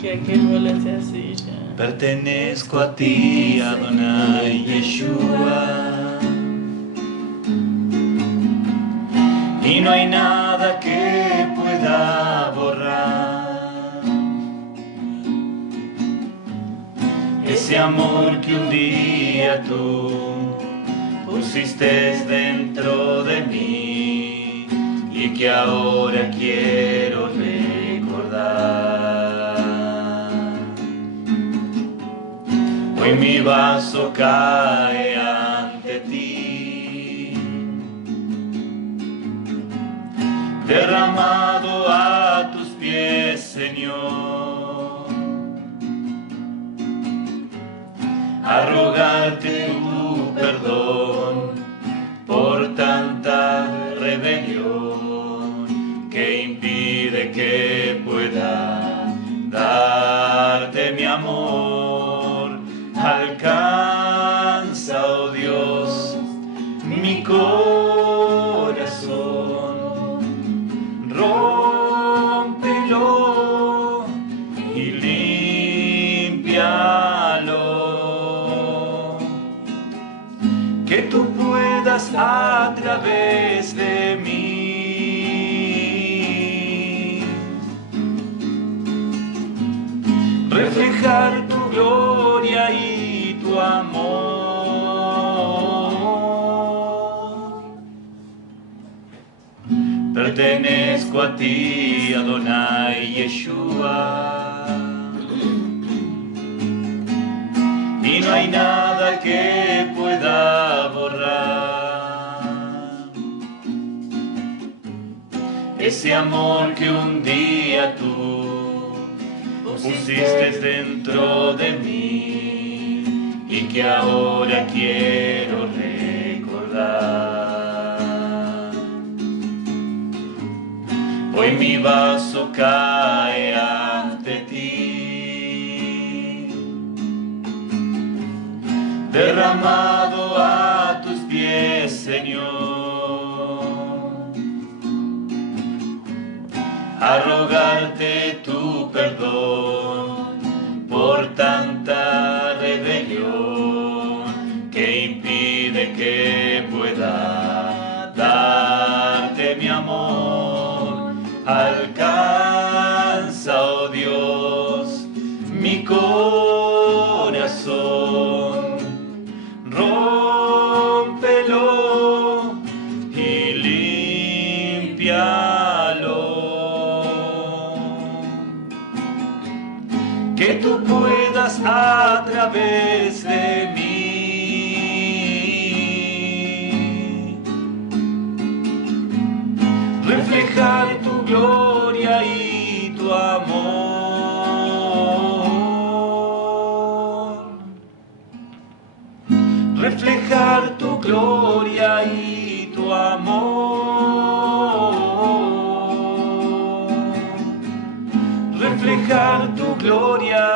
que aquel volante así ya. Pertenezco a ti, Adonai Yeshua, y no hay nada que pueda borrar ese amor que un día tú pusiste dentro de mí y que ahora quiero recordar. Hoy mi vaso cae ante ti, derramado a tus pies, Señor, a rogarte tu perdón por tanta rebelión que impide que pueda darte mi amor. Alcanza, oh Dios, mi corazón, rómpelo y límpialo, que tú puedas a través de mí reflejar tu gloria y tu amor. Pertenezco a ti, Adonai Yeshua, y no hay nada que pueda borrar ese amor que un día tú pusiste dentro de mí y que ahora quiero recordar. Hoy mi vaso cae ante ti, derramado a tus pies, Señor, a rogarte tu perdón por tanta rebelión que impide que pueda darte mi amor. Alcanza, oh Dios, mi corazón, rómpelo y límpialo, que tú puedas a través de mí reflejar tu gloria y tu amor, reflejar tu gloria y tu amor, reflejar tu gloria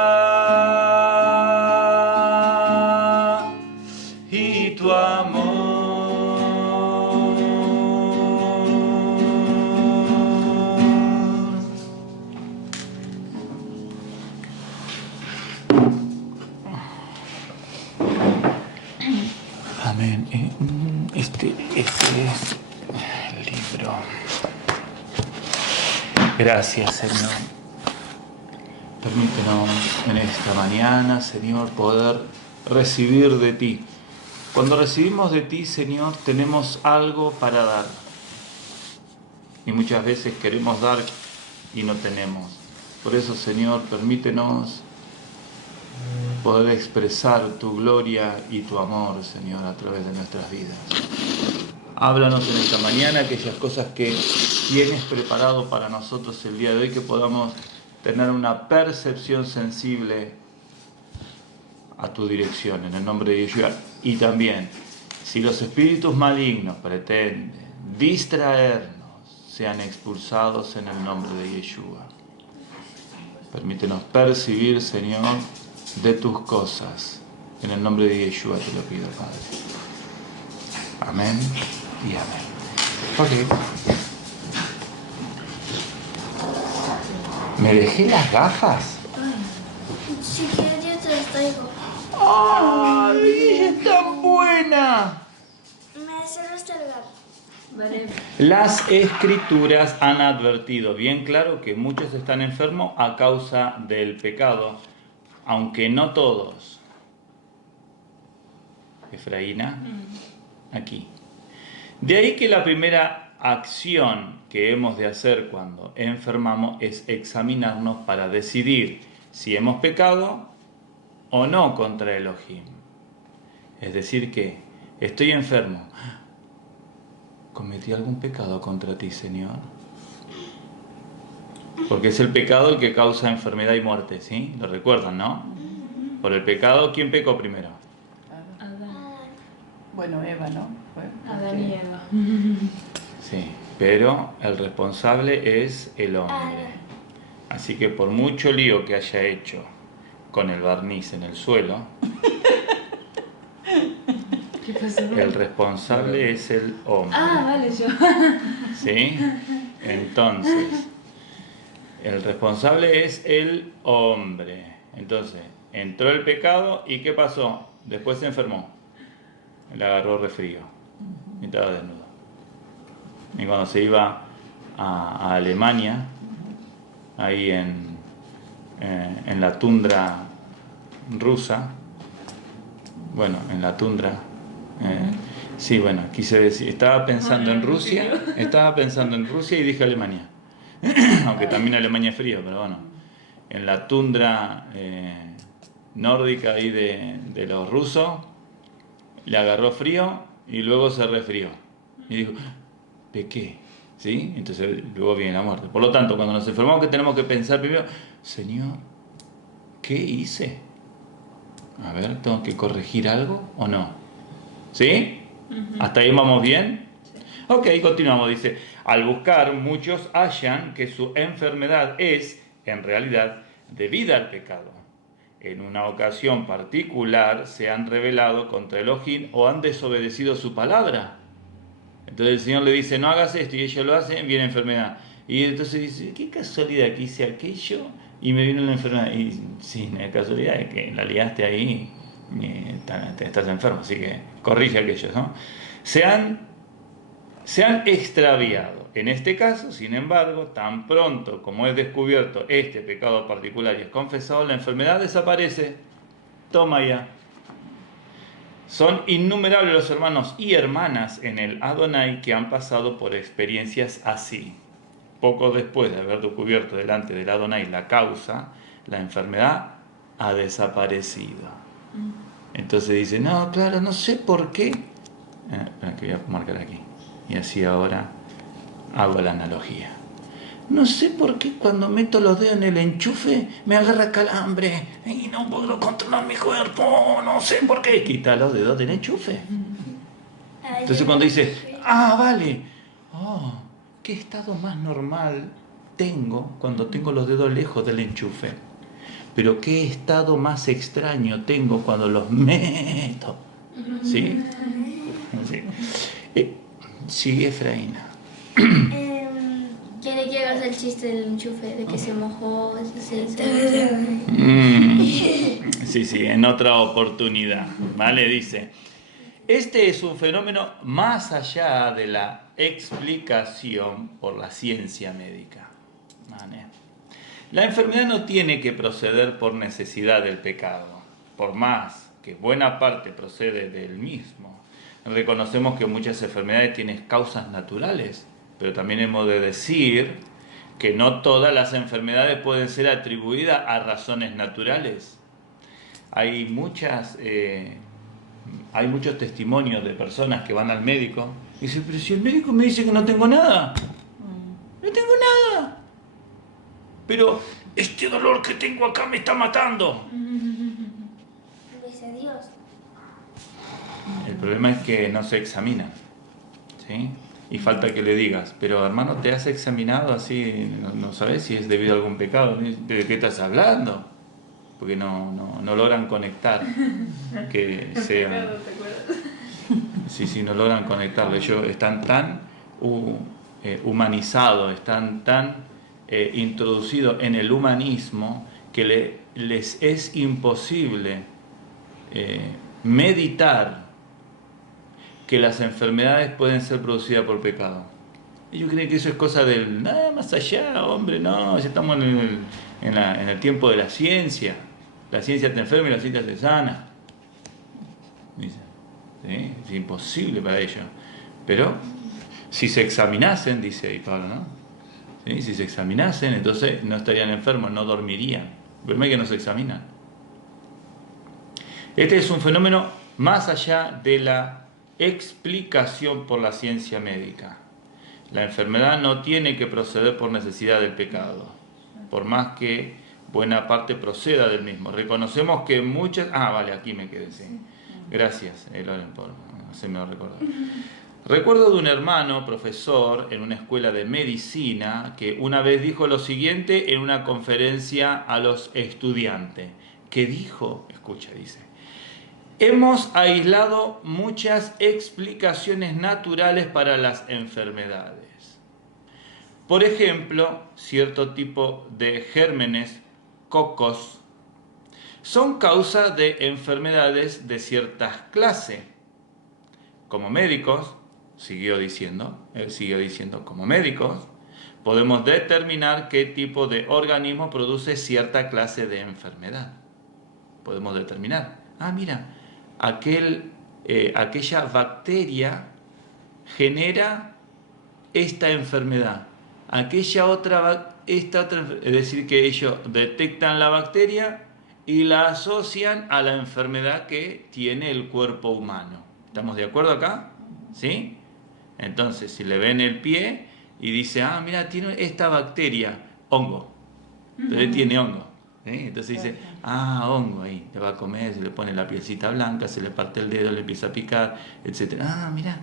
y tu amor. Amén. Este es el libro. Gracias, Señor. Permítenos en esta mañana, Señor, poder recibir de ti. Cuando recibimos de ti, Señor, tenemos algo para dar. Y muchas veces queremos dar y no tenemos. Por eso, Señor, permítenos poder expresar tu gloria y tu amor, Señor, a través de nuestras vidas. Háblanos en esta mañana aquellas cosas que tienes preparado para nosotros el día de hoy, que podamos tener una percepción sensible a tu dirección, en el nombre de Yeshua. Y también, si los espíritus malignos pretenden distraernos, sean expulsados en el nombre de Yeshua. Permítenos percibir, Señor, de tus cosas. En el nombre de Yeshua te lo pido, Padre. Amén y amén. Ok. ¿Me dejé las gafas? Ay, ¡Ay, ella es tan buena! Me cerraste el lugar. Vale. Las escrituras han advertido bien claro que muchos están enfermos a causa del pecado, aunque no todos. Efraína, aquí. De ahí que la primera acción que hemos de hacer cuando enfermamos es examinarnos para decidir si hemos pecado o no contra Elohim. Es decir que estoy enfermo. ¿Cometí algún pecado contra ti, Señor? Porque es el pecado el que causa enfermedad y muerte, ¿sí? Lo recuerdan, ¿no? Por el pecado, ¿quién pecó primero? Adán. Bueno, Eva, ¿no? Fue Adán y Eva. Sí, pero el responsable es el hombre. Así que por mucho lío que haya hecho con el barniz en el suelo, ¿Qué pasó? el responsable es el hombre. Ah, vale, yo. ¿Sí? Entonces, el responsable es el hombre. Entonces, entró el pecado y ¿qué pasó? Después se enfermó. Le agarró resfrío y estaba desnudo. Y cuando se iba a Alemania, ahí en la tundra rusa, bueno, en la tundra, sí, bueno, quise decir, estaba pensando en Rusia y dije Alemania, aunque también Alemania es frío, pero bueno, en la tundra nórdica ahí de los rusos, le agarró frío y luego se resfrió y dijo, pequé, ¿sí? Entonces luego viene la muerte. Por lo tanto, cuando nos enfermamos, que tenemos que pensar primero, Señor, ¿qué hice? A ver, ¿tengo que corregir algo o no? ¿Sí? ¿Hasta ahí vamos bien? Sí. Ok, continuamos. Dice, al buscar, muchos hallan que su enfermedad es, en realidad, debida al pecado. En una ocasión particular se han rebelado contra Elohim o han desobedecido su palabra. Entonces el Señor le dice, no hagas esto, y ellos lo hacen, viene enfermedad. Y entonces dice, qué casualidad que hice aquello y me vino la enfermedad. Y sí, la casualidad es que la liaste ahí y estás enfermo, así que corrige aquello, ¿no? Se han extraviado. En este caso, sin embargo, tan pronto como es descubierto este pecado particular y es confesado, la enfermedad desaparece. Toma ya. Son innumerables los hermanos y hermanas en el Adonai que han pasado por experiencias así. Poco después de haber descubierto delante del Adonai la causa, la enfermedad ha desaparecido. Entonces dice, no, claro, no sé por qué. Espera que voy a marcar aquí. Y así ahora hago la analogía. No sé por qué cuando meto los dedos en el enchufe me agarra calambre y no puedo controlar mi cuerpo, no sé por qué. Quita los dedos del enchufe. Entonces cuando dice, vale, ¿qué estado más normal tengo cuando tengo los dedos lejos del enchufe? Pero ¿qué estado más extraño tengo cuando los meto? ¿Sí? Sí. Sigue Efraína. ¿Quiere que hagas el chiste del enchufe? De que se mojó, se Sí, en otra oportunidad, ¿vale? Dice, este es un fenómeno más allá de la explicación por la ciencia médica, ¿vale? La enfermedad no tiene que proceder por necesidad del pecado, por más que buena parte procede del mismo. Reconocemos que muchas enfermedades tienen causas naturales, pero también hemos de decir que no todas las enfermedades pueden ser atribuidas a razones naturales. Hay muchos testimonios de personas que van al médico y dicen, pero si el médico me dice que no tengo nada, no tengo nada, pero este dolor que tengo acá me está matando. Dice Dios. El problema es que no se examinan, ¿sí? Y falta que le digas, pero hermano, ¿te has examinado así? No sabes si es debido a algún pecado. ¿De qué estás hablando? Porque no logran conectar que sea... ¿Te acuerdas? Sí, no logran conectarlo. Ellos están tan humanizados, están tan introducidos en el humanismo que les es imposible meditar que las enfermedades pueden ser producidas por pecado. Ellos creen que eso es cosa del nada más allá, hombre, no, ya estamos en el tiempo de la ciencia. La ciencia te enferma y la ciencia te sana. Dicen, ¿sí? Es imposible para ellos. Pero si se examinasen, dice ahí Pablo, ¿no? ¿Sí? Si se examinasen, entonces no estarían enfermos, no dormirían. El problema es que no se examinan. Este es un fenómeno más allá de la explicación por la ciencia médica. La enfermedad no tiene que proceder por necesidad del pecado, por más que buena parte proceda del mismo. Reconocemos que muchas... vale, aquí me quedé, sí. Gracias, Loren, por hacerme recordar. Recuerdo de un hermano, profesor, en una escuela de medicina, que una vez dijo lo siguiente en una conferencia a los estudiantes. ¿Qué dijo? Escucha, dice. Hemos aislado muchas explicaciones naturales para las enfermedades. Por ejemplo, cierto tipo de gérmenes, cocos, son causa de enfermedades de ciertas clases. Como médicos, él siguió diciendo, como médicos, podemos determinar qué tipo de organismo produce cierta clase de enfermedad. Podemos determinar, mira, aquella bacteria genera esta enfermedad. Es decir, que ellos detectan la bacteria y la asocian a la enfermedad que tiene el cuerpo humano. ¿Estamos de acuerdo acá? ¿Sí? Entonces, si le ven el pie y dice, mira, tiene esta bacteria, hongo. Entonces tiene hongo. ¿Sí? Entonces dice, hongo ahí, te va a comer, se le pone la pielcita blanca, se le parte el dedo, le empieza a picar, etc. Mira,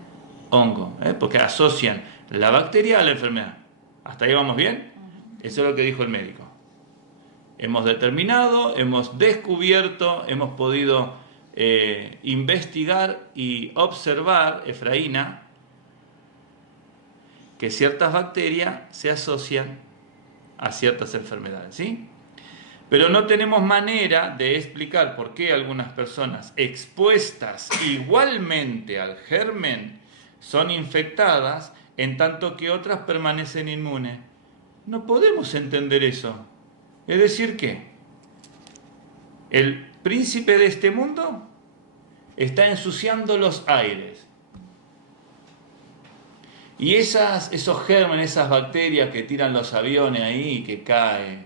hongo, porque asocian la bacteria a la enfermedad. ¿Hasta ahí vamos bien? Eso es lo que dijo el médico. Hemos determinado, hemos descubierto, hemos podido investigar y observar, Efraína, que ciertas bacterias se asocian a ciertas enfermedades, ¿sí? Pero no tenemos manera de explicar por qué algunas personas expuestas igualmente al germen son infectadas en tanto que otras permanecen inmunes. No podemos entender eso. Es decir que el príncipe de este mundo está ensuciando los aires. Y esos gérmenes, esas bacterias que tiran los aviones ahí y que caen,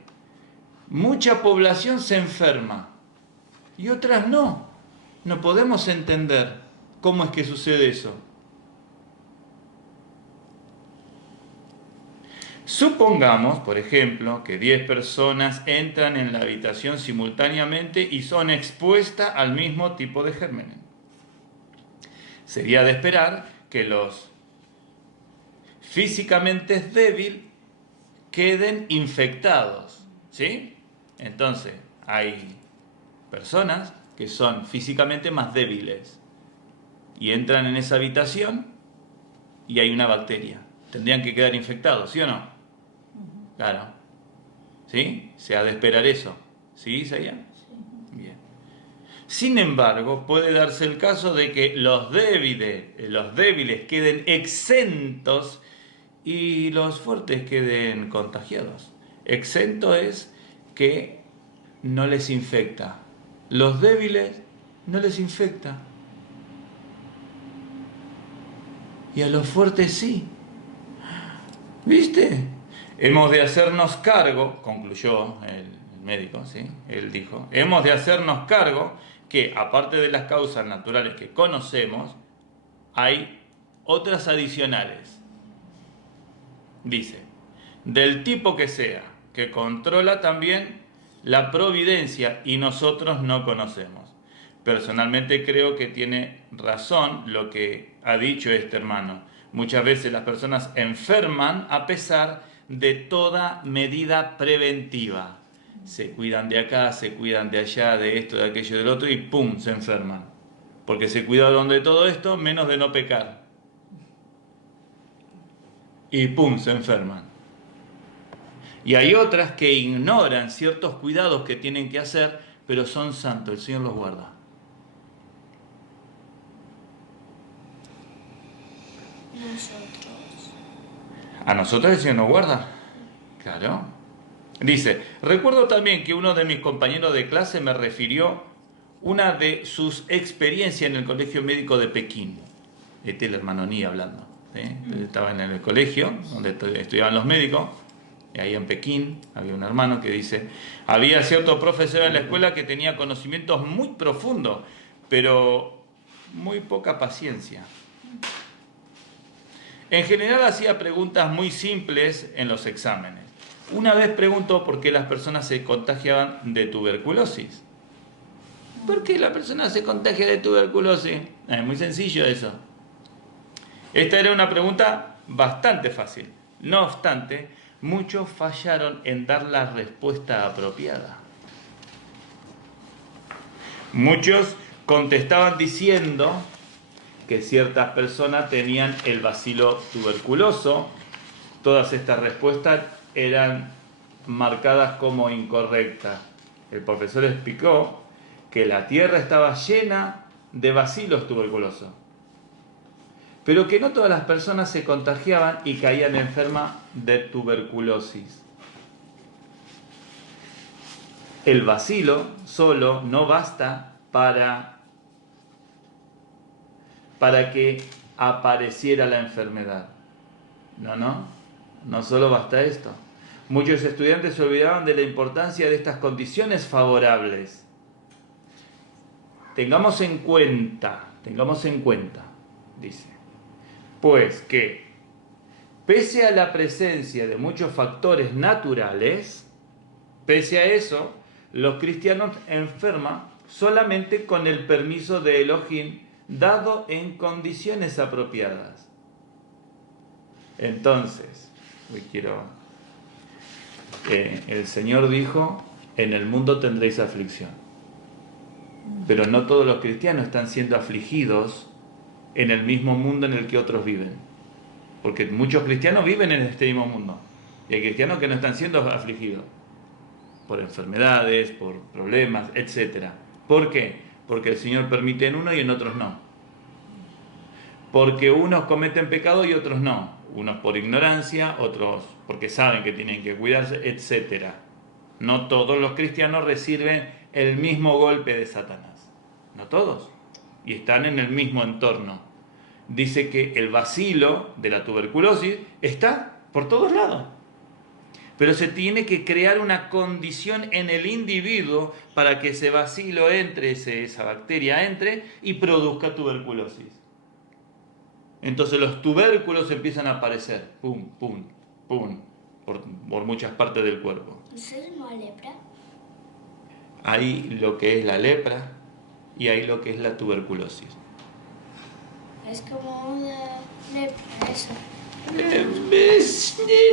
mucha población se enferma y otras no. No podemos entender cómo es que sucede eso. Supongamos, por ejemplo, que 10 personas entran en la habitación simultáneamente y son expuestas al mismo tipo de gérmenes. Sería de esperar que los físicamente débiles queden infectados, ¿sí? Entonces, hay personas que son físicamente más débiles y entran en esa habitación y hay una bacteria. Tendrían que quedar infectados, ¿sí o no? Claro. ¿Sí? Se ha de esperar eso. ¿Sí, Isaías? Sí. Bien. Sin embargo, puede darse el caso de que los débiles queden exentos y los fuertes queden contagiados. Exento es que no les infecta. Los débiles no les infecta. Y a los fuertes sí. ¿Viste? Hemos de hacernos cargo, concluyó el médico, ¿sí? Él dijo, hemos de hacernos cargo que aparte de las causas naturales que conocemos, hay otras adicionales. Dice, del tipo que sea, que controla también la providencia y nosotros no conocemos. Personalmente creo que tiene razón lo que ha dicho este hermano. Muchas veces las personas enferman a pesar de toda medida preventiva. Se cuidan de acá, se cuidan de allá, de esto, de aquello, del otro y ¡pum! Se enferman. Porque se cuidaron de todo esto menos de no pecar. Y ¡pum! Se enferman. Y hay otras que ignoran ciertos cuidados que tienen que hacer, pero son santos, el Señor los guarda. nosotros. ¿A nosotros el Señor nos guarda? Claro. Dice, recuerdo también que uno de mis compañeros de clase me refirió una de sus experiencias en el Colegio Médico de Pekín. Este es el hermano Ní hablando. Estaba en el colegio donde estudiaban los médicos, y ahí en Pekín había un hermano que dice, había cierto profesor en la escuela que tenía conocimientos muy profundos, pero muy poca paciencia. En general hacía preguntas muy simples en los exámenes. Una vez preguntó por qué las personas se contagiaban de tuberculosis. ¿Por qué la persona se contagia de tuberculosis? Es muy sencillo eso. Esta era una pregunta bastante fácil. No obstante, muchos fallaron en dar la respuesta apropiada. Muchos contestaban diciendo que ciertas personas tenían el bacilo tuberculoso. Todas estas respuestas eran marcadas como incorrectas. El profesor explicó que la tierra estaba llena de bacilos tuberculosos, pero que no todas las personas se contagiaban y caían enfermas de tuberculosis. El bacilo solo no basta para que apareciera la enfermedad. No solo basta esto. Muchos estudiantes se olvidaban de la importancia de estas condiciones favorables. Tengamos en cuenta, dice, pues que, pese a la presencia de muchos factores naturales, pese a eso, los cristianos enferman solamente con el permiso de Elohim dado en condiciones apropiadas. Entonces, el Señor dijo, en el mundo tendréis aflicción. Pero no todos los cristianos están siendo afligidos en el mismo mundo en el que otros viven. Porque muchos cristianos viven en este mismo mundo. Y hay cristianos que no están siendo afligidos por enfermedades, por problemas, etc. ¿Por qué? Porque el Señor permite en uno y en otros no. Porque unos cometen pecado y otros no. Unos por ignorancia, otros porque saben que tienen que cuidarse, etc. No todos los cristianos reciben el mismo golpe de Satanás. No todos. Y están en el mismo entorno. Dice que el bacilo de la tuberculosis está por todos lados. Pero se tiene que crear una condición en el individuo para que ese bacilo entre, esa bacteria entre y produzca tuberculosis. Entonces los tubérculos empiezan a aparecer, pum, pum, pum, por muchas partes del cuerpo. ¿Eso es una lepra? Hay lo que es la lepra y hay lo que es la tuberculosis. Es como una lepra, eso.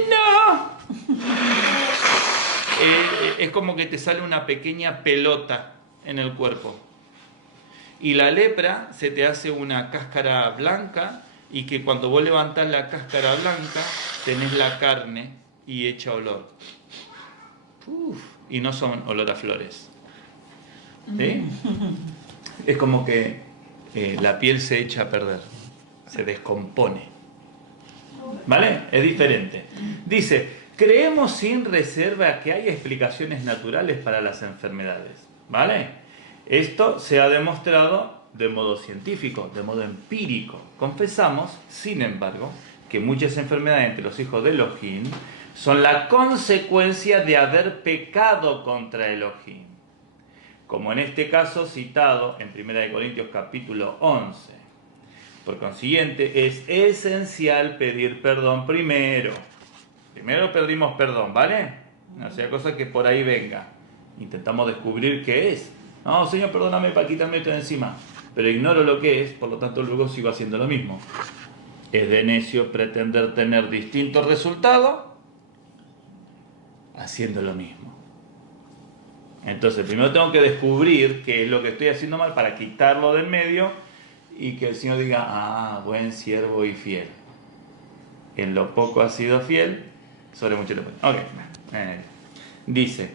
No. Es como que te sale una pequeña pelota en el cuerpo. Y la lepra se te hace una cáscara blanca y que cuando vos levantás la cáscara blanca tenés la carne y echa olor. Y no son olor a flores. ¿Sí? Es como que la piel se echa a perder, se descompone. ¿Vale? Es diferente. Dice, creemos sin reserva que hay explicaciones naturales para las enfermedades. ¿Vale? Esto se ha demostrado de modo científico, de modo empírico. Confesamos, sin embargo, que muchas enfermedades entre los hijos de Elohim son la consecuencia de haber pecado contra Elohim. Como en este caso citado en 1 Corintios capítulo 11. Por consiguiente, es esencial pedir perdón primero. Primero pedimos perdón, ¿vale? No sea cosa que por ahí venga. Intentamos descubrir qué es. No, Señor, perdóname para quitarme esto de encima. Pero ignoro lo que es, por lo tanto luego sigo haciendo lo mismo. Es de necio pretender tener distintos resultados haciendo lo mismo. Entonces, primero tengo que descubrir qué es lo que estoy haciendo mal para quitarlo del medio y que el Señor diga, ah, buen siervo y fiel. En lo poco has sido fiel, sobre mucho te puedo. Ok. Dice,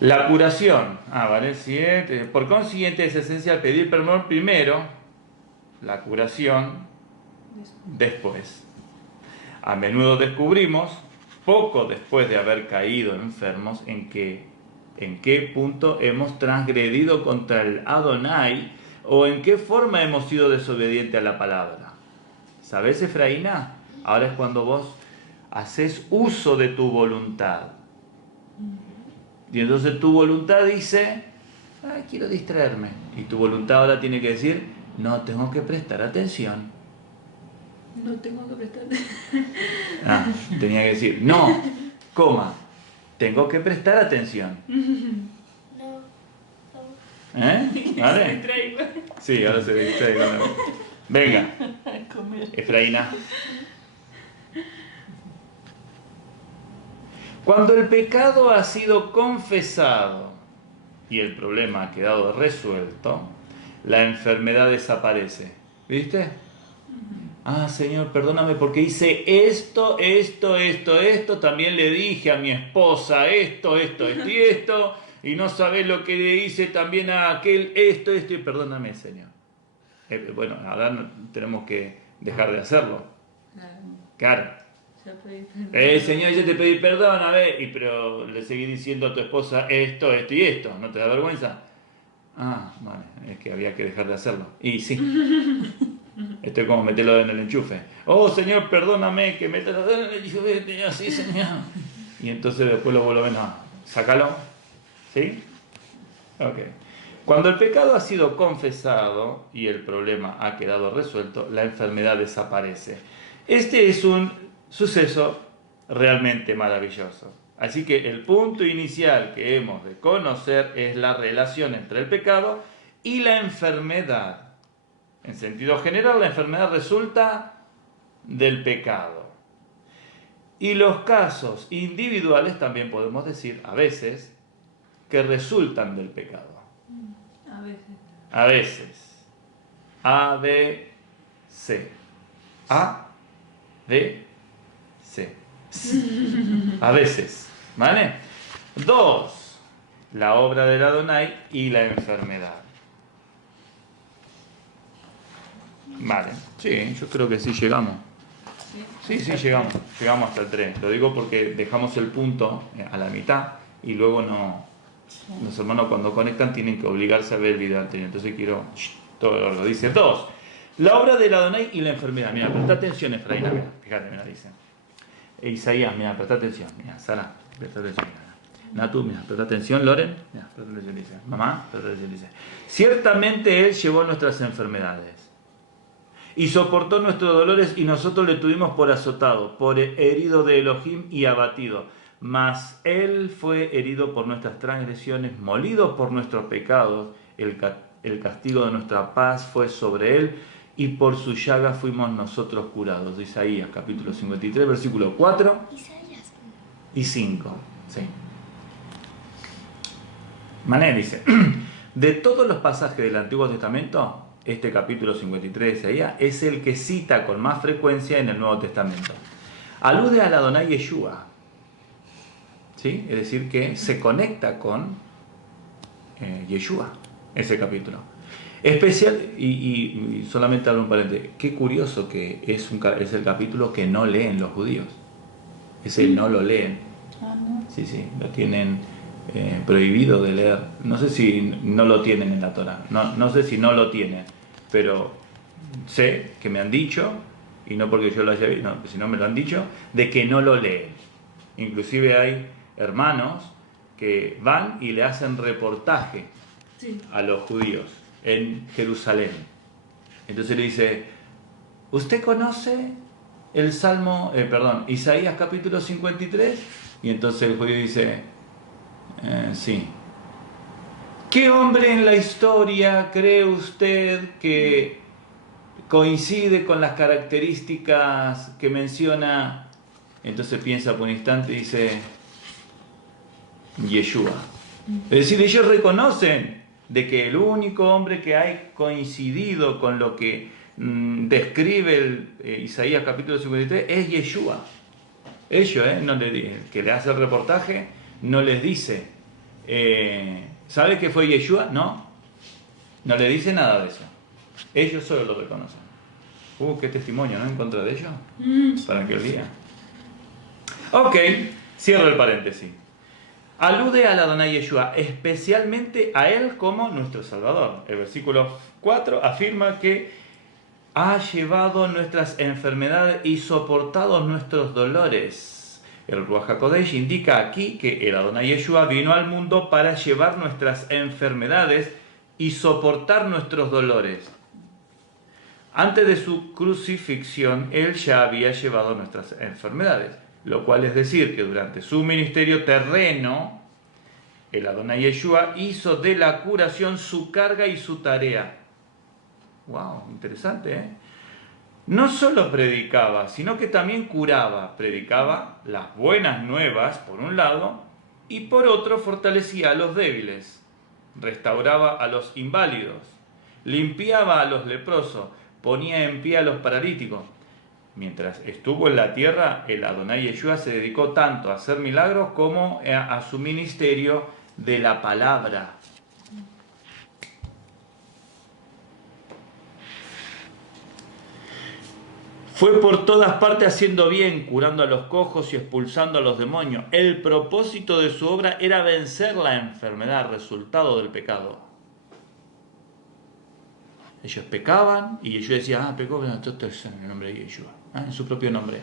la curación. Vale, siguiente. Por consiguiente, es esencial pedir perdón primero, la curación, después. A menudo descubrimos, poco después de haber caído enfermos, en qué punto hemos transgredido contra el Adonai o en qué forma hemos sido desobedientes a la palabra. ¿Sabes, Efraína? Ahora es cuando vos haces uso de tu voluntad. Y entonces tu voluntad dice, ay, quiero distraerme. Y tu voluntad ahora tiene que decir, no tengo que prestar atención. No tengo que prestar. Tenía que decir, no, coma, tengo que prestar atención. No. ¿Eh? ¿Vale? Sí, ahora se distrae. Venga, Efraína. Cuando el pecado ha sido confesado y el problema ha quedado resuelto, la enfermedad desaparece. ¿Viste? Ah, Señor, perdóname porque hice esto, también le dije a mi esposa esto, y no sabés lo que le hice también a aquel, esto, y perdóname, Señor. Bueno, ahora tenemos que dejar de hacerlo. Claro. Señor, yo te pedí perdón, a ver, pero le seguí diciendo a tu esposa esto, y esto, ¿no te da vergüenza? Ah, vale, es que había que dejar de hacerlo. Y sí. Esto es como meterlo en el enchufe. Oh, Señor, perdóname que metas lo en el enchufe, así, Señor. Y entonces después lo vuelven a sácalo. ¿Sí? Ok. Cuando el pecado ha sido confesado y el problema ha quedado resuelto, la enfermedad desaparece. Este es un suceso realmente maravilloso. Así que el punto inicial que hemos de conocer es la relación entre el pecado y la enfermedad. En sentido general, la enfermedad resulta del pecado. Y los casos individuales también podemos decir, a veces, que resultan del pecado. A veces. A veces. A, B, C. A, B, C. A veces. ¿Vale? 2. La obra del Adonai y la enfermedad. Vale, sí, yo creo que sí llegamos. Sí, llegamos. Llegamos hasta el 3. Lo digo porque dejamos el punto a la mitad y luego no. Los hermanos cuando conectan tienen que obligarse a ver el video anterior. Entonces quiero todo lo dice. 2. La obra del Adonai y la enfermedad. Mira, presta atención, Efraín. Mira, fíjate, mira, dice. Isaías, mira, presta atención. Mira, Sara, presta atención. Mira. Natu, mira, presta atención. Loren, mira, presta atención, dice. Mamá, presta atención, dice. Ciertamente Él llevó nuestras enfermedades y soportó nuestros dolores, y nosotros le tuvimos por azotado, por herido de Elohim y abatido. Mas Él fue herido por nuestras transgresiones, molido por nuestros pecados. El castigo de nuestra paz fue sobre Él, y por su llaga fuimos nosotros curados. Isaías capítulo 53, versículo 4 y 5. Sí. Mané dice, de todos los pasajes del Antiguo Testamento, este capítulo 53 de Isaías es el que cita con más frecuencia en el Nuevo Testamento. Alude al Adonai Yeshua, ¿sí? Es decir, que se conecta con Yeshua, ese capítulo. Especial, y solamente abro un paréntesis, qué curioso que es el capítulo que no leen los judíos. Ese no lo leen. Sí, lo tienen prohibido de leer. No sé si no lo tienen en la Torah, no sé si no lo tienen, pero sé que me han dicho, y no porque yo lo haya visto, sino me lo han dicho, de que no lo leen. Inclusive hay hermanos que van y le hacen reportaje a los judíos en Jerusalén. Entonces le dice, ¿usted conoce el Salmo, Isaías capítulo 53? Y entonces el judío dice, sí. ¿Qué hombre en la historia cree usted que coincide con las características que menciona? Entonces piensa por un instante y dice, Yeshua. Es decir, ellos reconocen de que el único hombre que ha coincidido con lo que describe Isaías capítulo 53 es Yeshua. Ellos, que le hace el reportaje, no les dice, ¿sabe que fue Yeshua? No le dice nada de eso. Ellos solo lo reconocen. Qué testimonio, ¿no? En contra de ellos. Para aquel día. Ok, cierro el paréntesis. Alude al Adonai Yeshua, especialmente a él como nuestro Salvador. El versículo 4 afirma que ha llevado nuestras enfermedades y soportado nuestros dolores. El Ruach HaKodesh indica aquí que el Adonai Yeshua vino al mundo para llevar nuestras enfermedades y soportar nuestros dolores. Antes de su crucifixión, él ya había llevado nuestras enfermedades, lo cual es decir que durante su ministerio terreno, el Adonai Yeshua hizo de la curación su carga y su tarea. Wow, interesante, ¿eh? No solo predicaba, sino que también curaba. Predicaba las buenas nuevas, por un lado, y por otro fortalecía a los débiles, restauraba a los inválidos, limpiaba a los leprosos, ponía en pie a los paralíticos. Mientras estuvo en la tierra, el Adonai Yeshua se dedicó tanto a hacer milagros como a su ministerio de la palabra. Fue por todas partes haciendo bien, curando a los cojos y expulsando a los demonios. El propósito de su obra era vencer la enfermedad, resultado del pecado. Ellos pecaban y Yeshua decía, pecó, bueno, esto es en el nombre de Yeshua, en su propio nombre.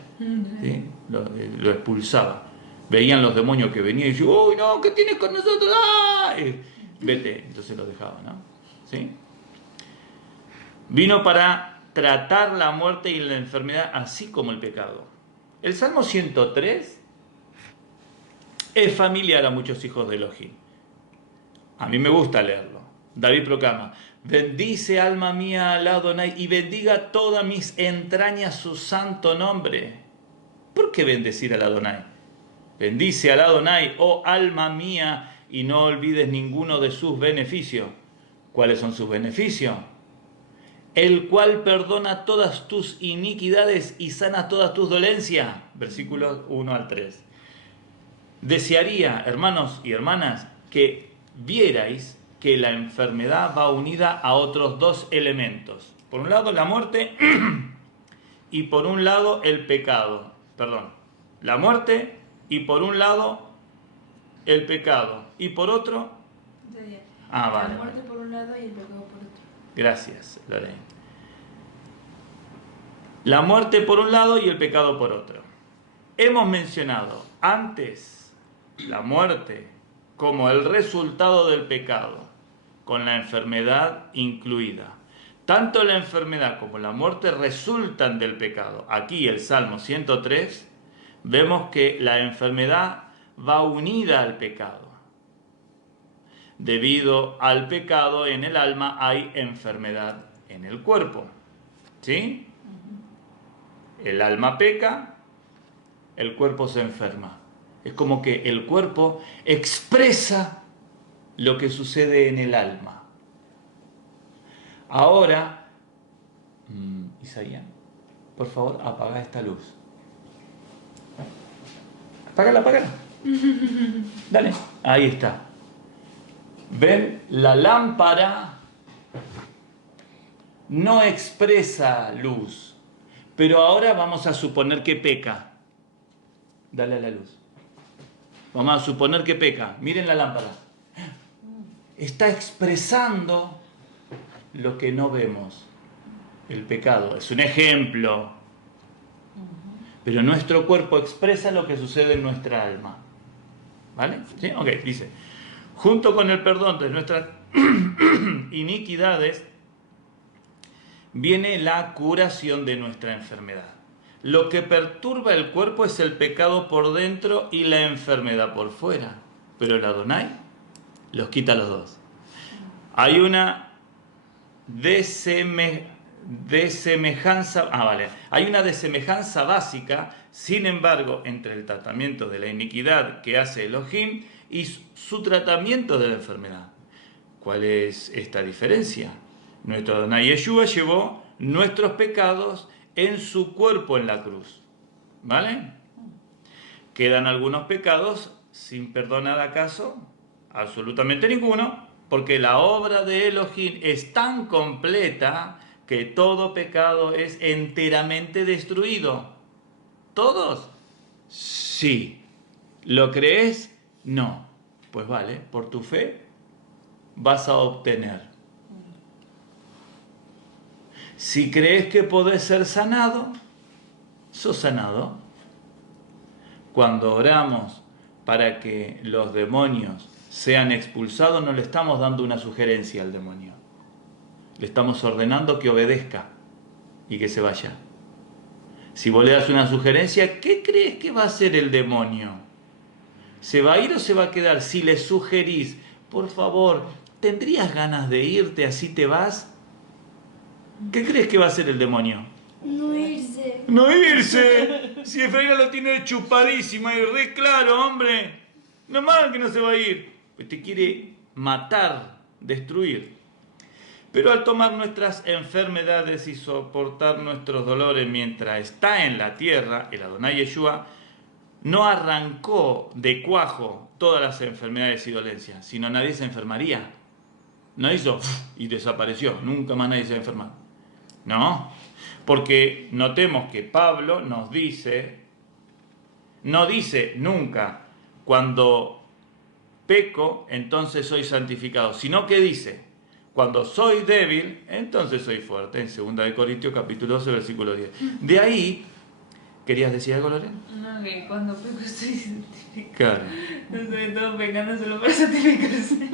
¿Sí? Lo expulsaba. Veían los demonios que venían y decían, uy, no, ¿qué tienes con nosotros? Vete, entonces lo dejaba, ¿no? ¿Sí? Vino para tratar la muerte y la enfermedad, así como el pecado. El Salmo 103 es familiar a muchos hijos de Elohim. A mí me gusta leerlo. David proclama, bendice alma mía al Adonai y bendiga todas mis entrañas su santo nombre. ¿Por qué bendecir al Adonai? Bendice al Adonai, oh alma mía, y no olvides ninguno de sus beneficios. ¿Cuáles son sus beneficios? El cual perdona todas tus iniquidades y sana todas tus dolencias. Versículos 1 al 3. Desearía, hermanos y hermanas, que vierais que la enfermedad va unida a otros dos elementos. Por un lado, la muerte y por un lado, el pecado. Perdón, la muerte y por un lado, el pecado. Y por otro... vale. La muerte por un lado y el pecado por otro. Gracias, Lorena. La muerte por un lado y el pecado por otro. Hemos mencionado antes la muerte como el resultado del pecado, con la enfermedad incluida. Tanto la enfermedad como la muerte resultan del pecado. Aquí el Salmo 103, vemos que la enfermedad va unida al pecado. Debido al pecado en el alma hay enfermedad en el cuerpo. ¿Sí? El alma peca, el cuerpo se enferma. Es como que el cuerpo expresa lo que sucede en el alma. Ahora, Isaías, por favor, apaga esta luz. Apágala. Dale, ahí está. ¿Ven? La lámpara no expresa luz, pero ahora vamos a suponer que peca. Dale a la luz. Vamos a suponer que peca. Miren la lámpara. Está expresando lo que no vemos. El pecado es un ejemplo. Pero nuestro cuerpo expresa lo que sucede en nuestra alma. ¿Vale? ¿Sí? Ok, dice. Junto con el perdón de nuestras iniquidades, viene la curación de nuestra enfermedad. Lo que perturba el cuerpo es el pecado por dentro y la enfermedad por fuera. Pero el Adonai los quita los dos. Hay una desemejanza básica, sin embargo, entre el tratamiento de la iniquidad que hace Elohim y su tratamiento de la enfermedad. ¿Cuál es esta diferencia? Nuestro Adonai Yeshua llevó nuestros pecados en su cuerpo en la cruz. ¿Vale? ¿Quedan algunos pecados sin perdonar acaso? Absolutamente ninguno, porque la obra de Elohim es tan completa que todo pecado es enteramente destruido. ¿Todos? Sí. ¿Lo crees? No. Pues vale, por tu fe vas a obtener. Si crees que podés ser sanado, sos sanado. Cuando oramos para que los demonios sean expulsados, no le estamos dando una sugerencia al demonio. Le estamos ordenando que obedezca y que se vaya. Si vos le das una sugerencia, ¿qué crees que va a hacer el demonio? ¿Se va a ir o se va a quedar? Si le sugerís, por favor, ¿tendrías ganas de irte así te vas? ¿Qué crees que va a hacer el demonio? No irse. ¡No irse! Si Efraín lo tiene chupadísima y re claro, hombre. No mal que no se va a ir. Pues te quiere matar, destruir. Pero al tomar nuestras enfermedades y soportar nuestros dolores mientras está en la tierra, el Adonai Yeshua no arrancó de cuajo todas las enfermedades y dolencias, sino nadie se enfermaría. No hizo y desapareció, nunca más nadie se va a enfermar. No, porque notemos que Pablo nos dice, no dice nunca, cuando peco, entonces soy santificado, sino que dice, cuando soy débil, entonces soy fuerte, en 2 Corintios capítulo 12, versículo 10. De ahí, ¿querías decir algo, Lorena? No, que cuando peco estoy santificado. Claro. No estoy todo pecando solo para santificarse.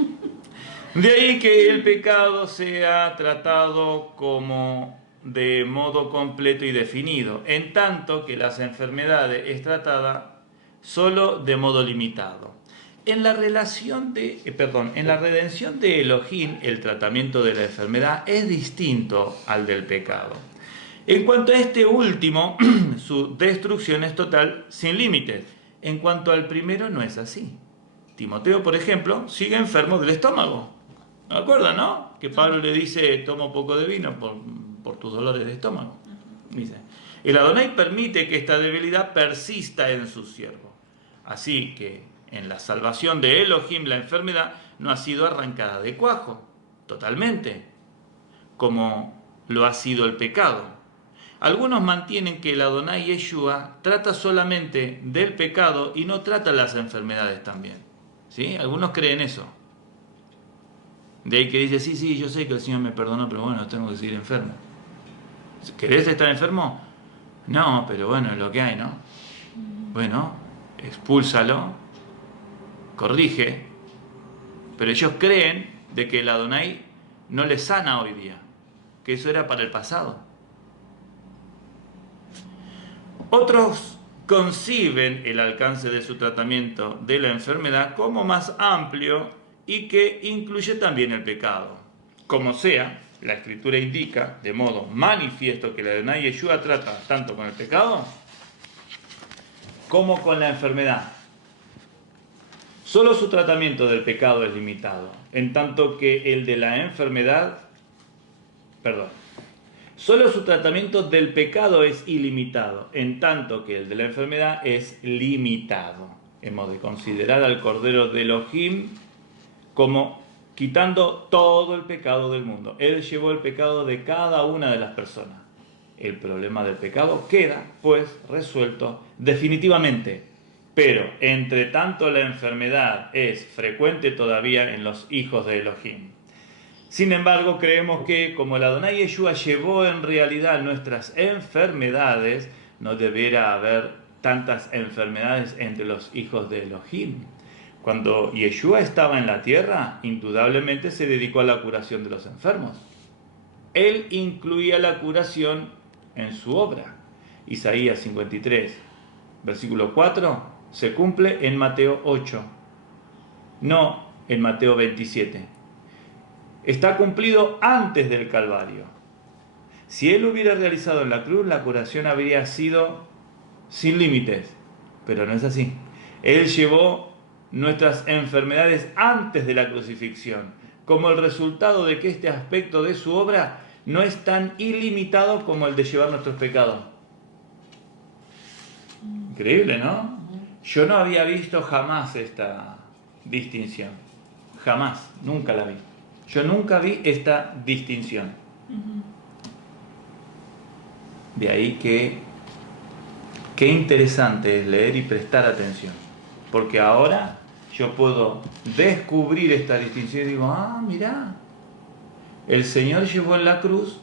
De ahí que el pecado sea tratado como de modo completo y definido, en tanto que las enfermedades es tratada solo de modo limitado. En la redención de Elohim, el tratamiento de la enfermedad es distinto al del pecado. En cuanto a este último, su destrucción es total, sin límites. En cuanto al primero, no es así. Timoteo, por ejemplo, sigue enfermo del estómago. ¿Me acuerdan, no? Que Pablo le dice, toma un poco de vino por tus dolores de estómago. Dice, el Adonai permite que esta debilidad persista en su siervo. Así que en la salvación de Elohim, la enfermedad no ha sido arrancada de cuajo, totalmente, como lo ha sido el pecado. Algunos mantienen que el Adonai Yeshua trata solamente del pecado y no trata las enfermedades también. ¿Sí? Algunos creen eso. De ahí que dice, sí, yo sé que el Señor me perdonó, pero bueno, tengo que seguir enfermo. ¿Querés estar enfermo? No, pero bueno, es lo que hay, ¿no? Bueno, expúlsalo, corrige, pero ellos creen de que el Adonai no les sana hoy día, que eso era para el pasado. Otros conciben el alcance de su tratamiento de la enfermedad como más amplio y que incluye también el pecado. Como sea, la Escritura indica de modo manifiesto que el Adonai Yeshua trata tanto con el pecado como con la enfermedad. Solo su tratamiento del pecado es limitado, en tanto que el de la enfermedad, solo su tratamiento del pecado es ilimitado, en tanto que el de la enfermedad es limitado. Hemos de considerar al Cordero de Elohim como quitando todo el pecado del mundo. Él llevó el pecado de cada una de las personas. El problema del pecado queda, pues, resuelto definitivamente. Pero, entre tanto, la enfermedad es frecuente todavía en los hijos de Elohim. Sin embargo, creemos que, como el Adonai Yeshua llevó en realidad nuestras enfermedades, no debiera haber tantas enfermedades entre los hijos de Elohim. Cuando Yeshua estaba en la tierra, indudablemente se dedicó a la curación de los enfermos. Él incluía la curación en su obra. Isaías 53, versículo 4, se cumple en Mateo 8, no en Mateo 27. Está cumplido antes del Calvario. Si Él hubiera realizado en la cruz, la curación habría sido sin límites, pero no es así. Él llevó nuestras enfermedades antes de la crucifixión, como el resultado de que este aspecto de su obra no es tan ilimitado como el de llevar nuestros pecados. Increíble, ¿no? Yo no había visto jamás esta distinción. Jamás, nunca la vi. Yo nunca vi esta distinción. De ahí que qué interesante es leer y prestar atención. Porque ahora yo puedo descubrir esta distinción y digo, ah, mirá, el Señor llevó en la cruz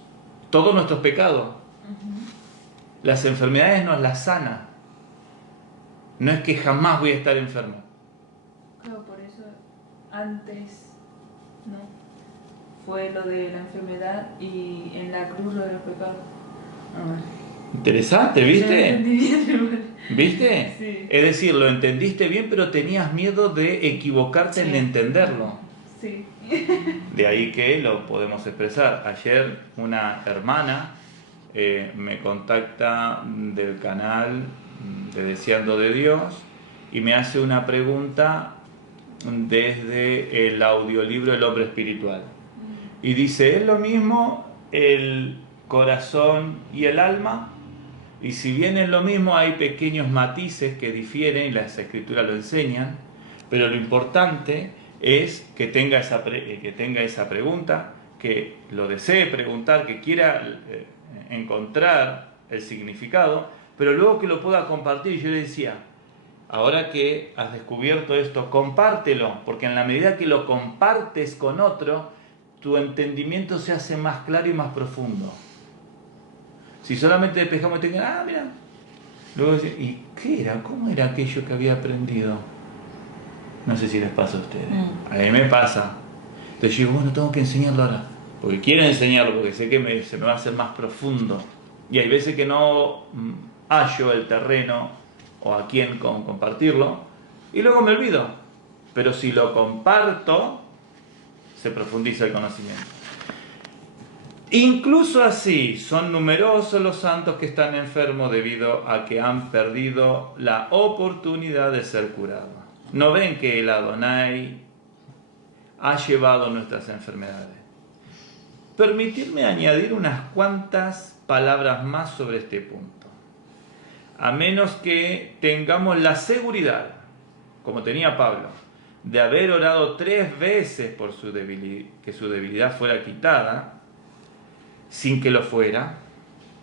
todos nuestros pecados. Las enfermedades nos las sana. No es que jamás voy a estar enfermo. Claro, por eso antes, ¿no? Fue lo de la enfermedad y en la cruz lo del pecado. Interesante, Lo ¿viste? entendí bien. ¿Viste? Sí. Es decir, lo entendiste bien, pero tenías miedo de equivocarte en entenderlo. Sí. De ahí que lo podemos expresar. Ayer una hermana me contacta del canal de Deseando de Dios y me hace una pregunta desde el audiolibro El Hombre Espiritual. Y dice, ¿es lo mismo el corazón y el alma? Y si bien es lo mismo, hay pequeños matices que difieren y las escrituras lo enseñan, pero lo importante es que tenga esa pregunta, que lo desee preguntar, que quiera encontrar el significado, pero luego que lo pueda compartir. Yo le decía, ahora que has descubierto esto, compártelo, porque en la medida que lo compartes con otro, tu entendimiento se hace más claro y más profundo. Si solamente despejamos y te digan, ah, mira. Luego dicen, ¿y qué era? ¿Cómo era aquello que había aprendido? No sé si les pasa a ustedes. A mí me pasa. Entonces yo digo, bueno, tengo que enseñarlo ahora. Porque quiero enseñarlo, porque sé que se me va a hacer más profundo. Y hay veces que no hallo el terreno o a quién compartirlo. Y luego me olvido. Pero si lo comparto, se profundiza el conocimiento. Incluso así, son numerosos los santos que están enfermos debido a que han perdido la oportunidad de ser curados. ¿No ven que el Adonai ha llevado nuestras enfermedades? Permitidme añadir unas cuantas palabras más sobre este punto. A menos que tengamos la seguridad, como tenía Pablo, de haber orado 3 veces por que su debilidad fuera quitada, sin que lo fuera,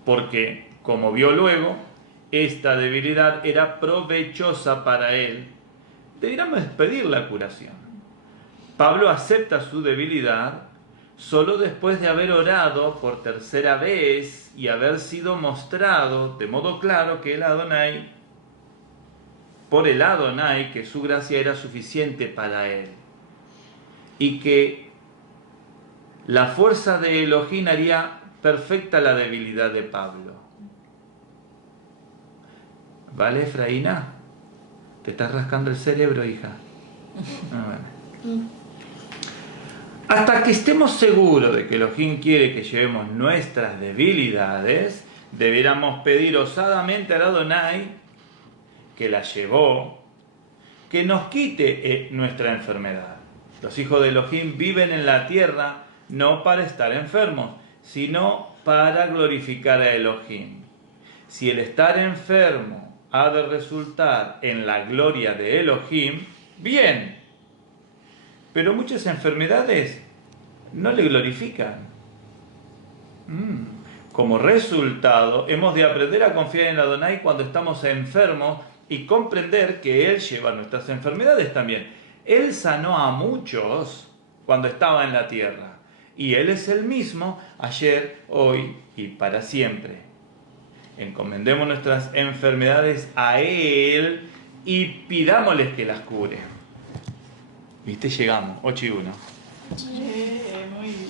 porque, como vio luego, esta debilidad era provechosa para él, deberíamos pedir la curación. Pablo acepta su debilidad solo después de haber orado por 3ª vez y haber sido mostrado de modo claro que por el Adonai, que su gracia era suficiente para él y que la fuerza de Elohim haría perfecta la debilidad de Pablo. ¿Vale, Efraína? ¿Te estás rascando el cerebro, hija? Bueno. Hasta que estemos seguros de que Elohim quiere que llevemos nuestras debilidades, debiéramos pedir osadamente al Adonai, que la llevó, que nos quite nuestra enfermedad. Los hijos de Elohim viven en la tierra no para estar enfermos, sino para glorificar a Elohim. Si el estar enfermo ha de resultar en la gloria de Elohim, bien. Pero muchas enfermedades no le glorifican. Como resultado, hemos de aprender a confiar en Adonai cuando estamos enfermos y comprender que Él lleva nuestras enfermedades también. Él sanó a muchos cuando estaba en la tierra. Y Él es el mismo ayer, hoy y para siempre. Encomendemos nuestras enfermedades a Él y pidámosles que las cure. ¿Viste? Llegamos, 8:01. Muy bien.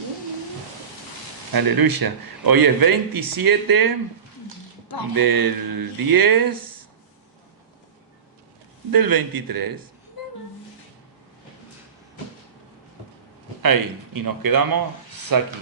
Aleluya. Hoy es 27 del 10 del 23. Ahí, y nos quedamos aquí.